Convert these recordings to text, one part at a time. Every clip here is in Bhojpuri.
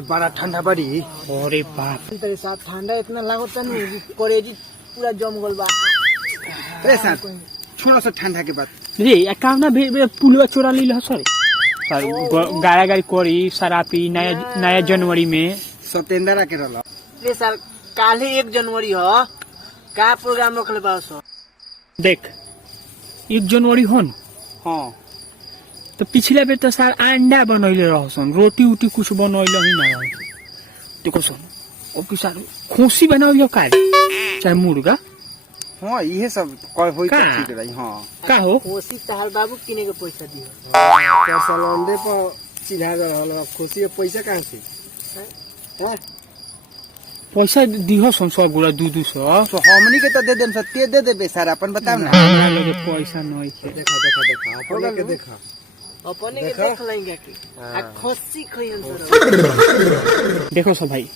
साल बड़ा ठंडा बड़ी। अरे बाप तेरे साथ ठंडा इतना लागता नहीं कॉलेज पूरा जम गल बा। अरे साल छोड़ा सा ठंडा के बाद रे काम ना पुलवा चोरा ली सर सर गाड़ा गाड़ी करी शराबी नया जनवरी में सतेंद्र के रहल। रे सर काले 1 जनवरी हो का प्रोग्राम रखले बा सर। देख 1 जनवरी होन हाँ तो पिछले बेर तो सर अंडा बनैले रहसन रोटी उटी कुछ बनैले ही ना रह। देखो सुन ओ कि सर खोसी बनाइयो का चाहे मुर्गा। हाँ ये सब होई त ठीक रही। हाँ का हो कोसी तहार बाबू किने के पैसा दियो। तो साल अंडे पर सीधा रहल खुशी पैसा कहां से। हैं पैसा दिहो सन 100 गुड़ा 200 तो हमनी के तो दे देम सत्य दे दे बेसार अपन बताओ ना। हमरा लगे पैसा नहीं है। देखा देखा देखा अपने के देखा अपने के देख लेंगे कि आ खस्सी खइयन सर। देखो सब भाई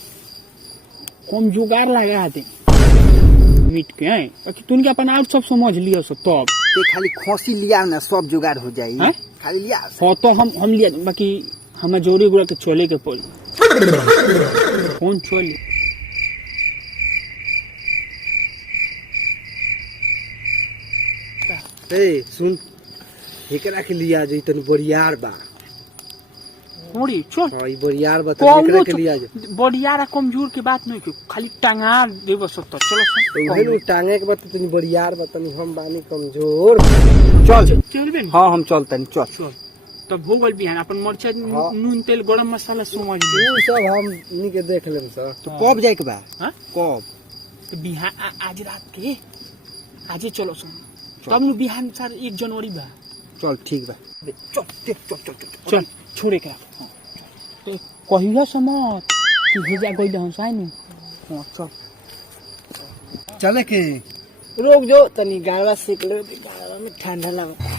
कम जुगाड़ लगा दे मीट के हैं कि तुम के अपन आउट सब समझ लियो सो तब ते खाली खोसी लिया ना सब जुगाड़ हो जाई। हैं? खाली लिया फोटो हम लिया बाकी हमें जोड़ी गुड़ा के चले के पड़ी कौन चले ए सुन एकरा के लिया जो तन बरियार बा। मोड़ी चल हां ई बरियार बा तन एकरा के लिया जो बढ़िया कमजोर के बात नहीं खाली टांगा देव सत्तर चलो ओहे टांगे के बात तनी बरियार बा तनी हम बानी कमजोर। चल चलबे हां हम चलतनी चल चल तब हो गल बिहान अपन मरचा नून तेल गरम मसाला समझ ले ऊ सब हम नी के देख लेम सर। तो कब जाए के बा। हां कब तो बिहान आज रात के आज चलो सुन तब नु बिहान सर 1 जनवरी बा। चल ठीक बा चल देख चल चल चल चल छोड़े के तो कहियो समत कि भेजा गइल हम साइनु। हां चल चले के रोक जो तनी गाड़वा सीख ले गाड़वा में ठंडा लगता।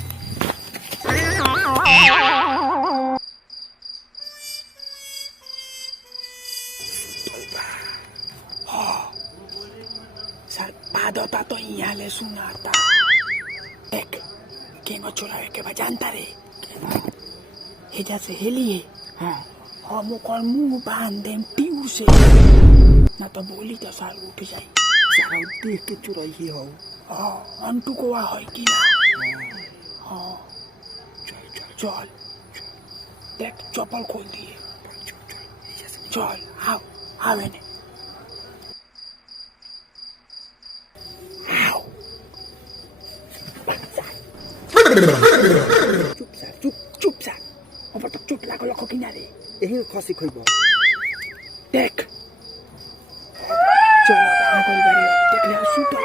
सर पादता तो यहाँ ले सुनाता देख केंगो चुरावे के बजानता रे हेजा से हेलिए। हाँ हम ओकर मुंह बांध देम टीऊ से ना तो बोली तो साल उठ जाई सारा देख के चुराई ही हो। हाँ अंटू को वहाँ है कि ना। हाँ चल चल चल देख चप्पल खोल दिए चल आओ आओ ने चुप सा अब तो चुप लागो लखो किनारे यही खसी खइबो देख चलो आगल बारे देख ले सुतो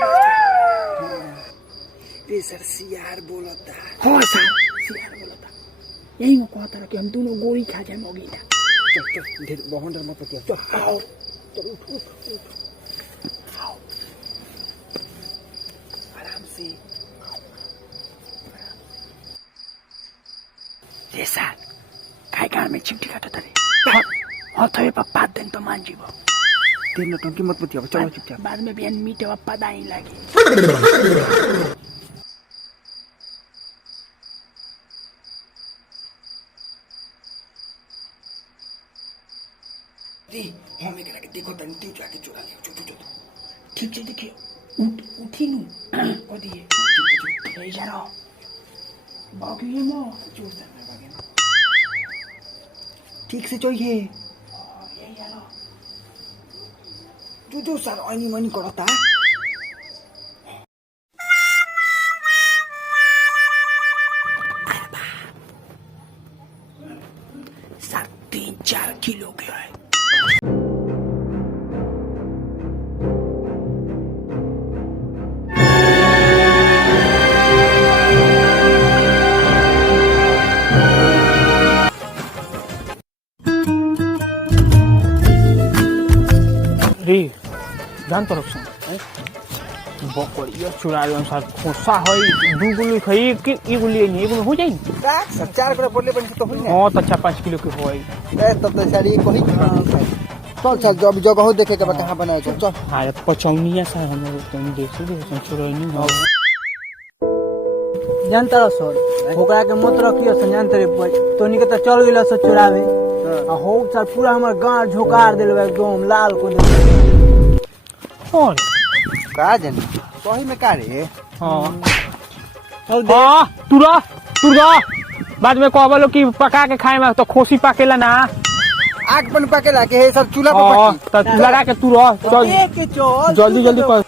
रे सर सियार बोलता। हाँ सर सियार बोलता यही में कहता रहा कि हम दोनों गोली खा जाए मोगीला। चल चल ढेर बहंडर मत किया चल आओ चल उठ उठ उठ आओ आराम से। रे सर काय कारण में चिमटी काटता रे हाँ थोड़े पर 5 दिन तो मान जीवो तेरे नटंकी मत बतिया चलो चुपचाप। बाद में बिहान मीटे वा पता ही लगे। रे हम एकरा के देखो तनी तू जाके चुरा ले चुप चुप ठीक से देखिए उठी नू ओ दिए ए जरा बाकी मो जोर से ना भागे ना ठीक से चाहिए ये जरा तू जो सर आनी मनी करता सर 3-4 किलो के है। जान तरफ से बकरिया चुरा ले अनुसार खोसा है 2 गुली खई कि ई गुली नहीं गुली हो जाई सब 4 किलो बोले बन तो होई ना। हां तो अच्छा 5 किलो के होई ए तब तो सारी कोई चल चल जब जगह देखे के कहां बनाए चल चल। हां पचौनिया सा हम लोग तो देख से चुराई हो जानता सर ओकरा के मत रखियो से जानते रे तोनी के तो चल गेला से चुरावे हो सर पूरा हमार गांव झोकार दिल एकदम लाल को दिल और का जानी सही में का रे हाँ तुरा बाद में कहबलो कि पका के खाए में तो खोसी पाकेला ना आग बन पकेला के है सब चूल्हा हाँ पर तो लगा के तू रह चल जल्दी जल्दी कर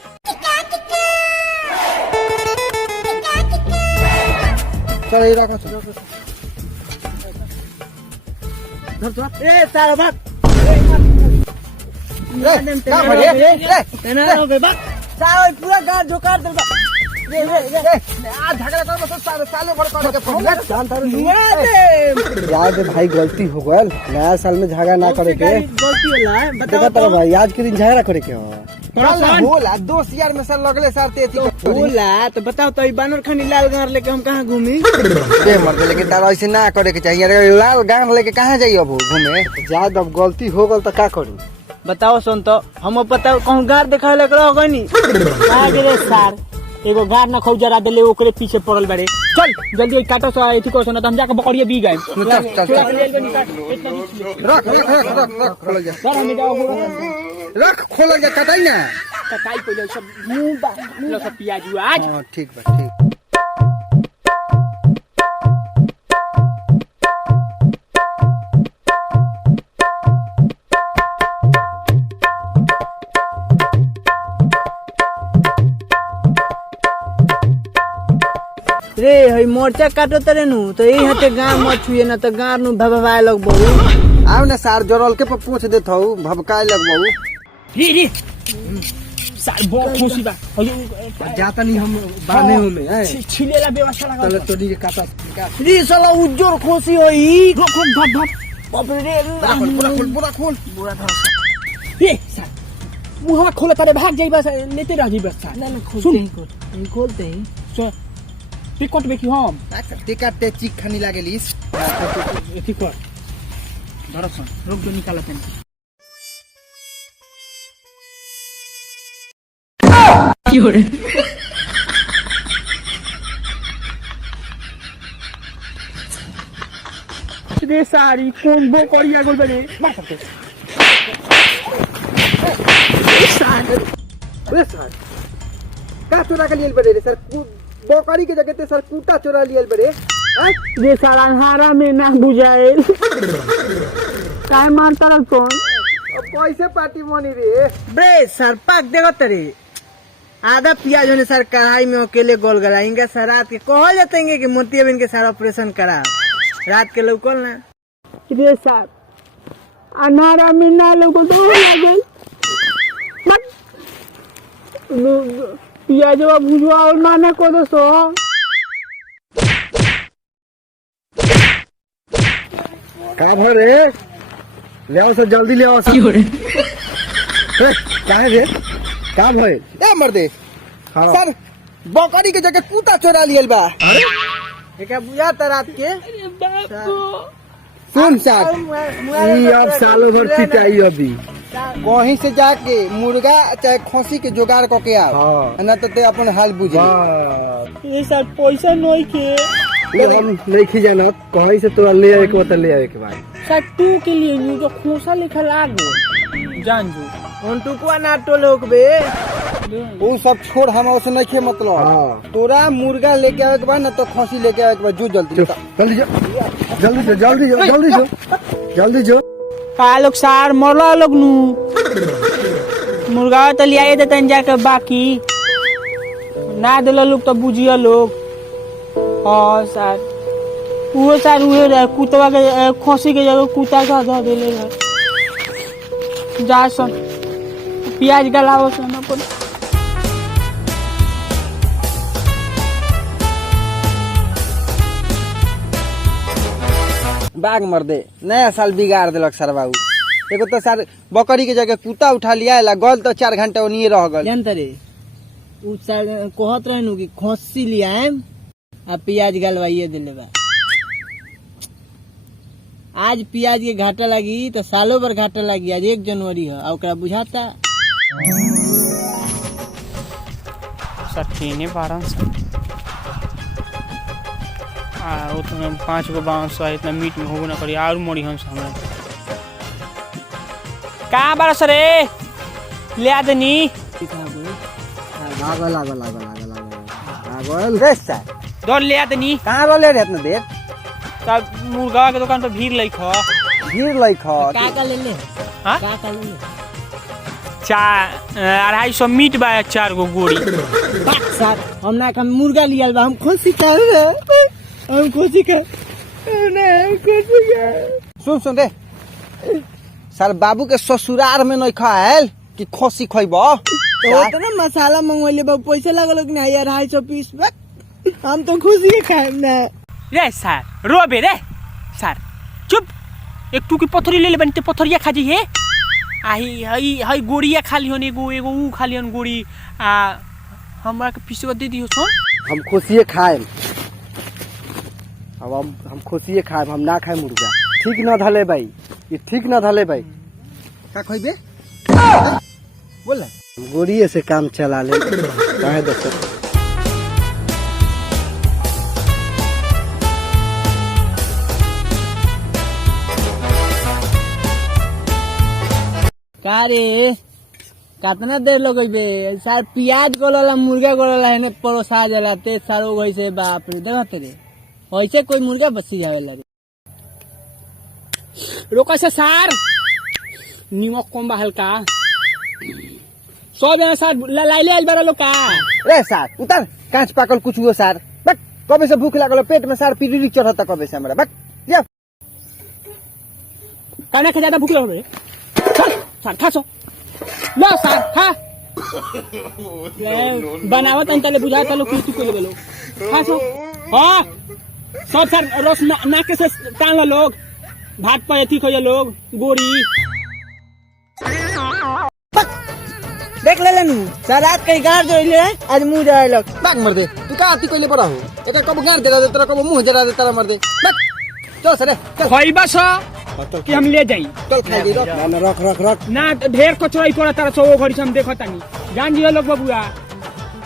चल ये रखा ए सारा भाग का भरे ले तेना हो गए भाग सारा पूरा गांव झोकार दिल बा आज झगड़ा कर बस साले भर कर के जानता रे याद भाई गलती हो गल नया साल में झगड़ा ना करे के गलती होला है देखा तेरा भाई आज के दिन झगड़ा करे के हो बोला दोस्त यार में सब लगले सार ते बोला तो बताओ तो बानर खानी लाल गांव लेके हम कहां घूमी दे मर लेकिन तारा ऐसे ना करे के चाहिए अरे लाल गांव लेके कहां जाई अब घूमे याद अब गलती हो गल त का करू बताओ सुन तो हम बताओ कहूं गार देखा ले रह गनी का रे सार एगो गार न खौ जरा देले ओकरे पीछे पड़ल बारे चल जल्दी काटो सा एथी को सुन त हम जाके बकरिए बी गए रख खोल जा सर हम जाओ रख खोल जा कटाई ना कटाई पहले सब मुंह बा लो सब पियाज आज हां ठीक बा ठीक रे हई मोर्चा काटो तरे नु तो यही हते गांव मत छुए ना तो गांव नु भभवाए लग बहु आव ना सार जोरल के पूछ देत हूं भभकाए लगबू रे सार बहुत खुशी बा जाता नहीं हम बाने हो में हैं छिलेला व्यवस्था लगा चल तो नी काटा रे साला उज्जर खुशी होई रोक धप बाप रे पूरा खोल ए सार मुंह खोले तारे भाग जाई बस लेते रह जाई बस सार ना सुन खोलते ही सो टिकट बेकी हम टिकट ते चिक खानी लागेलिस एथी कर धरसन रोक जो निकाला तनी Fiore. रे सारी कौन बो करिया गोल बने मार सकते सर का चोरा के लिए बड़े रे सर बोकरी के जगह ते सर कूटा चोरा लिए बड़े हैं रे सारा हारा में ना बुझाए काय मारता रह कौन अब कैसे पार्टी मनी रे बे सर पाक देखो तरे आधा प्याज होने सर कढ़ाई में अकेले गोल गलाएंगे सर रात के कहल जातेंगे कि मोतिया बिन के सारा ऑपरेशन करा रात के लोग कल ना रे सार अनारा में ना लोग तो लागल पियाजवा भुजवा और माना को दो सो का भरे ले आओ सर जल्दी ले आओ सर क्या है रे का भय ए मर्दे हाँ। सर बकरी के जगह कुत्ता चोरा लियल बा एक बुझा था रात के सुन सर ई अब सालों भर पिटाई अभी कहीं से जाके मुर्गा चाहे खसी के जुगाड़ करके आओ ना तो ते अपन हाल बुझ ये सर पैसा नहीं के हम नहीं खिजाना कहीं से तोरा ले आवे के बता ले आवे के बाद सर तू के लिए न्यू जो खोसा लिखल आगो जान जो टुकुआ ना टोलोक बे वो सब छोड़ हम उसे नहीं खे मतलब तोरा मुर्गा लेके आवे के बाद ना तो खसी लेके आवे के बाद जो जल्दी जल्दी जो जल्दी जो जल्दी जो जल्दी जो का लोग सार मरला लोग नु मुर्गा तो लिया देते जाके बाकी ना दिला लोग तो बुझिया लोग हाँ सर वो सर वो कुतवा के खसी के जगह कुत्ता का धो देले जा सन प्याज गलाओ सन अपन बाग मर दे नया साल बिगाड़ दिलक सर बाबू एगो तो सर बकरी के जगह कुत्ता उठा लिया है गल तो 4 घंटा ओनिए रह गल जानते रे उ सर कहत रहनु कि खसी लियाम आ प्याज गलवाइए दिले बा आज प्याज के घाटा लगी तो सालों भर घाटा लगी आज 1 जनवरी है और ओकरा बुझाता सर केने बारन सर उतना 5 गो बाउंस इतना मीट में होबो ना करी और मोड़ी हम हमरा कहाँ बरस रे ले आदनी लागल लागल लागल लागल लागल रे सर दौड़ ले आदनी कहाँ रोले रे इतना देर तब मुर्गा के दुकान पर भीड़ लई खा भीड़ लई खा का ले ले हाँ का ले ले 250 मीट बा 4 गो गोड़ी बात सर हम ना का मुर्गा लियल बा हम खुशी कर रे हम खुशी कर हम खुशी कर सुन रे सर बाबू के ससुराल में नहीं खाएल कि खोसी खइबो तो ना मसाला मंगवाइले बा पैसा लागल कि नहीं 250 पीस बा हम तो खुशी के खाएम ना रे सर रोबे रे सर चुप एक टू की पथरी ले ले बनते पथरिया खा जी है आई हई हई गोड़िया खाली होने एगो एगो ऊ खाली होन गोड़ी आ हमरा के पीसवा दे दियो सोन हम खुशिये खाएम अब हम खुशिये खाएम हम ना खाए मुर्गा ठीक ना धले भाई ये ठीक ना धले भाई का खइबे बोल ना गोड़िए से काम चला ले काहे दस का रे कितना देर लगइबे सर प्याज गोलला मुर्गा गोलला है ने परोसा जाला ते सारो वैसे बाप रे देखत रे वैसे कोई मुर्गा बसी जावेला रे रोका से सर निमक कम बा हल्का सब यहाँ सर लाइले आज बारा लोग का रे सर उतर कांच पाकल कुछ हुआ सर बक कबे से भूख लागल पेट में सर पीड़ी चढ़ता कबे से हमरा बक जा खाना खा ज्यादा भूख लगे सर खा सो लो सर खा बनावत अंतले बुझा तलो कुछ को ले लो खा सो हां सब सर रस नाके से टांग लो लोग भात पर एथी खोया लोग गोरी देख ले लेनु सर रात कहीं गाड़ जो ले आज मुंह जाए लग बक मर दे तू का आती कोइले बड़ा हो एक कब गार दे तेरा कब मुंह जरा दे तेरा मर दे बक चल सर चल खइबा सा कि हम ले जाई चल खाई दे रख रख रख ना ढेर कचराई पड़ा तारा सो घड़ी से हम देखत नहीं जान जियो लोग बबुआ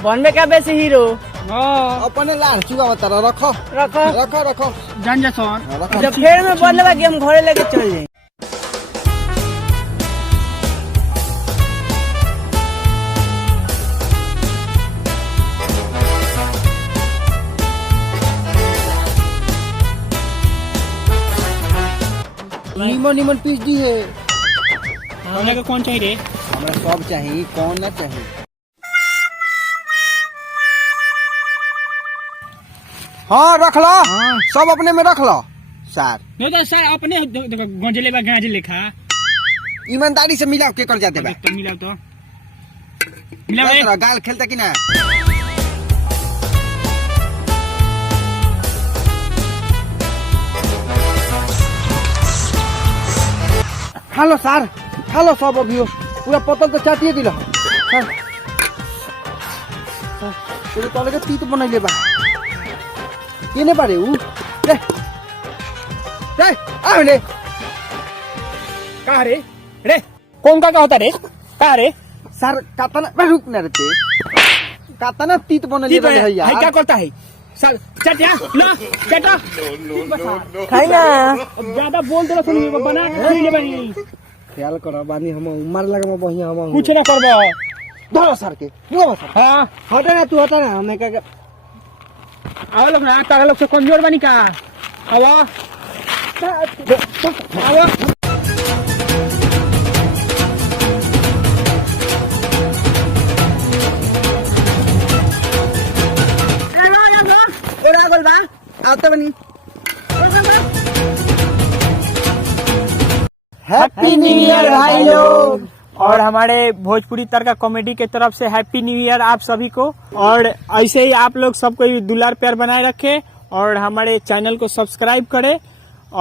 बनबे का बेसी हीरो हां अपने लार चुआ तारा रखो रखो रखो रखो जान जा सोन रखो जब फेर में बनलबा गेम घरे लेके चल जाए निमन पीस दी है खाने का कौन चाहिए रे हमरा सब चाहिए कौन ना चाहिए हाँ रख लो सब अपने में रख लो सर नहीं तो सर अपने गंजले बा गांज लेखा ईमानदारी से मिलाओ के कर जाते बा तो मिलाओ तो मिलाओ रे तेरा गाल खेलता कि ना खा लो सर खा लो सब अभी पूरा पतल तो चाटिए दिल सर पूरे तले के तीत बनैले बा केने पारे उ रे रे आ ले कहा रे रे कौन का होता रे कहा रे सर कातना रुक न रहते कातना तीत बनैले रहे है यार क्या करता है सर चट या ला चटा खाई ना ज्यादा बोल दे सुन बना के ले बनी ख्याल करो बानी हम उमर लगे में बहिया हम कुछ ना करबो धरो सर के धरो सर हां हटा ना तू हटा ना हमें का आओ लोग ना तारा लोग से कमजोर बनी का आवा आवा और आगल बा आवते बनी हैप्पी न्यू ईयर भाई लोग और हमारे भोजपुरी तड़का कॉमेडी के तरफ से हैप्पी न्यू ईयर आप सभी को और ऐसे ही आप लोग सबको दुलार प्यार बनाए रखें और हमारे चैनल को सब्सक्राइब करें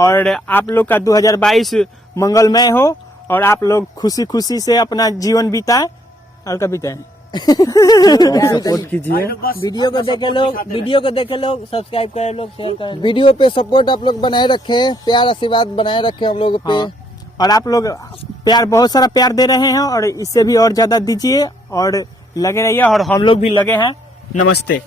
और आप लोग का 2022 मंगलमय हो और आप लोग खुशी खुशी से अपना जीवन बिताएं और कब बिताएं सपोर्ट कीजिए वीडियो को देखे लोग सब्सक्राइब करे लोग शेयर करे वीडियो पे सपोर्ट आप लोग बनाए रखे प्यार आशीर्वाद बनाए रखे हम लोग पे और आप लोग प्यार बहुत सारा प्यार दे रहे हैं और इससे भी और ज्यादा दीजिए और लगे रहिए और हम लोग भी लगे हैं नमस्ते।